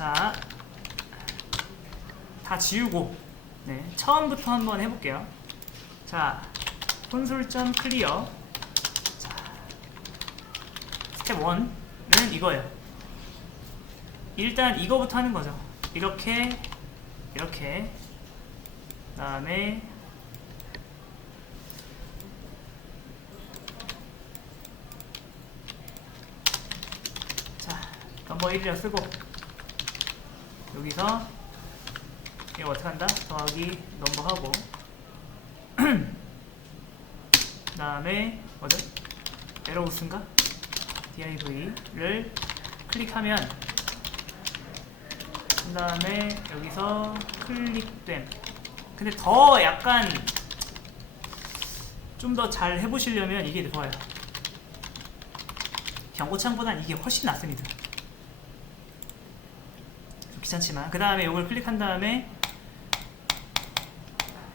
자, 다 지우고 네, 처음부터 한번 해볼게요. 자, 콘솔.클리어 클리어. 자, 스텝 1은 이거예요. 일단 이거부터 하는 거죠. 이렇게 이렇게 그 다음에 자 넘버 1이라 쓰고 여기서 이거 어떻게 한다? 더하기 넘버하고 그 다음에 뭐죠? 에러우스인가? div를 클릭하면 그 다음에 여기서 클릭됨 근데 더 약간 좀 더 잘 해보시려면 이게 좋아요 경고창보단 이게 훨씬 낫습니다 좀 귀찮지만 그 다음에 이걸 클릭한 다음에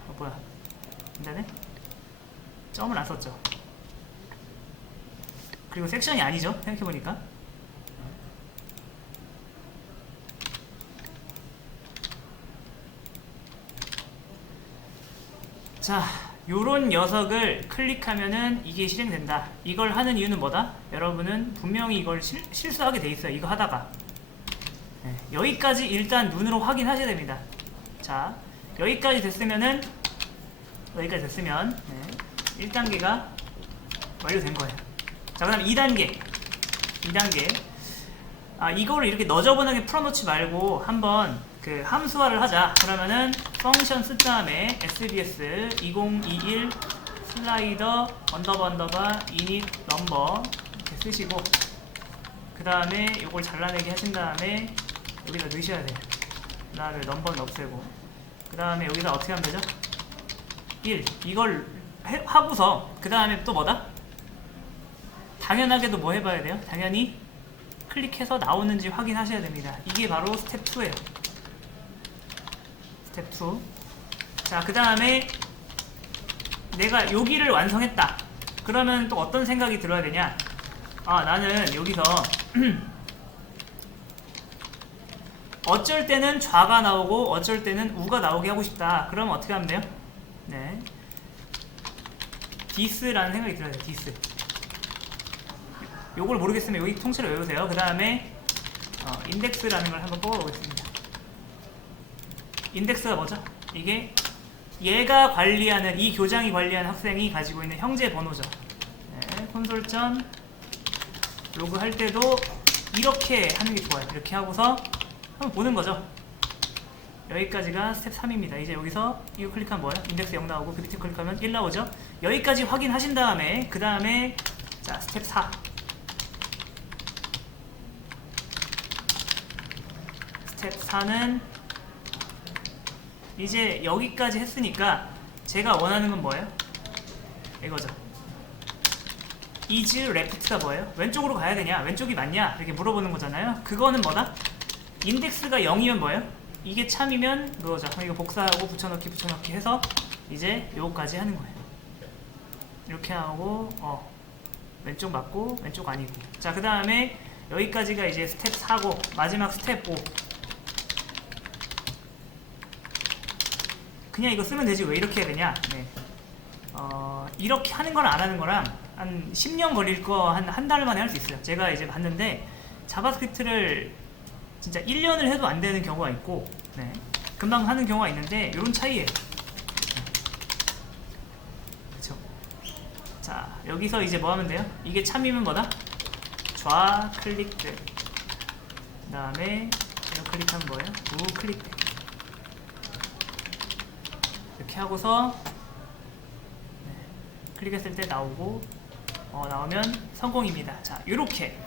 어 뭐야 안되네 점을 안 썼죠 그리고 섹션이 아니죠 생각해보니까 자, 요런 녀석을 클릭하면은 이게 실행된다. 이걸 하는 이유는 뭐다? 여러분은 분명히 이걸 실, 실수하게 돼 있어요. 이거 하다가. 네, 여기까지 일단 눈으로 확인하셔야 됩니다. 자, 여기까지 됐으면은 여기까지 됐으면 네, 1단계가 완료된 거예요. 자, 그 다음 2단계. 2단계. 아, 이거를 이렇게 너저분하게 풀어놓지 말고 한번 그 함수화를 하자. 그러면은 펑션 쓴 다음에 sbs 2021 슬라이더 언더바 언더바 init 넘버 이렇게 쓰시고 그 다음에 이걸 잘라내기 하신 다음에 여기다 넣으셔야 돼요. 그 다음에 넘버는 없애고 그 다음에 여기다 어떻게 하면 되죠? 1 이걸 해- 하고서 그 다음에 또 뭐다? 당연하게도 뭐 해봐야 돼요? 당연히 클릭해서 나오는지 확인하셔야 됩니다. 이게 바로 스텝 2예요. 스텝 2. 자, 그 다음에 내가 여기를 완성했다. 그러면 또 어떤 생각이 들어야 되냐? 아, 나는 여기서 어쩔 때는 좌가 나오고 어쩔 때는 우가 나오게 하고 싶다. 그러면 어떻게 하면 돼요? 네. 디스라는 생각이 들어야 돼요. 디스. 요걸 모르겠으면 여기 통째로 외우세요. 그 다음에 어, 인덱스라는 걸 한번 뽑아보겠습니다. 인덱스가 뭐죠? 이게 얘가 관리하는 이 교장이 관리하는 학생이 가지고 있는 형제 번호죠. 네, 콘솔.점 로그 할 때도 이렇게 하는 게 좋아요. 이렇게 하고서 한번 보는 거죠. 여기까지가 스텝 3입니다. 이제 여기서 이거 클릭하면 뭐예요? 인덱스 0 나오고 그 밑에 클릭하면 1 나오죠. 여기까지 확인하신 다음에 그 다음에 자 스텝 4 스텝 4는 이제 여기까지 했으니까 제가 원하는 건 뭐예요? 이거죠. is left가 뭐예요? 왼쪽으로 가야 되냐? 왼쪽이 맞냐? 이렇게 물어보는 거잖아요. 그거는 뭐다? 인덱스가 0이면 뭐예요? 이게 참이면 그거죠. 이거 복사하고 붙여넣기 붙여넣기 해서 이제 요거까지 하는 거예요. 이렇게 하고 어 왼쪽 맞고 왼쪽 아니고 자 그 다음에 여기까지가 이제 스텝 4고 마지막 스텝 5 그냥 이거 쓰면 되지 왜 이렇게 해야 되냐 네. 어, 이렇게 하는 거랑 안 하는 거랑 한 10년 걸릴 거 한 한 달 만에 할 수 있어요 제가 이제 봤는데 자바스크립트를 진짜 1년을 해도 안 되는 경우가 있고 네. 금방 하는 경우가 있는데 이런 차이예요 그쵸 자 여기서 이제 뭐 하면 돼요? 이게 참이면 뭐다? 좌 클릭 그 다음에 이거 클릭하면 뭐예요? 우 클릭 이렇게 하고서 네, 클릭했을 때 나오고 어, 나오면 성공입니다. 자, 이렇게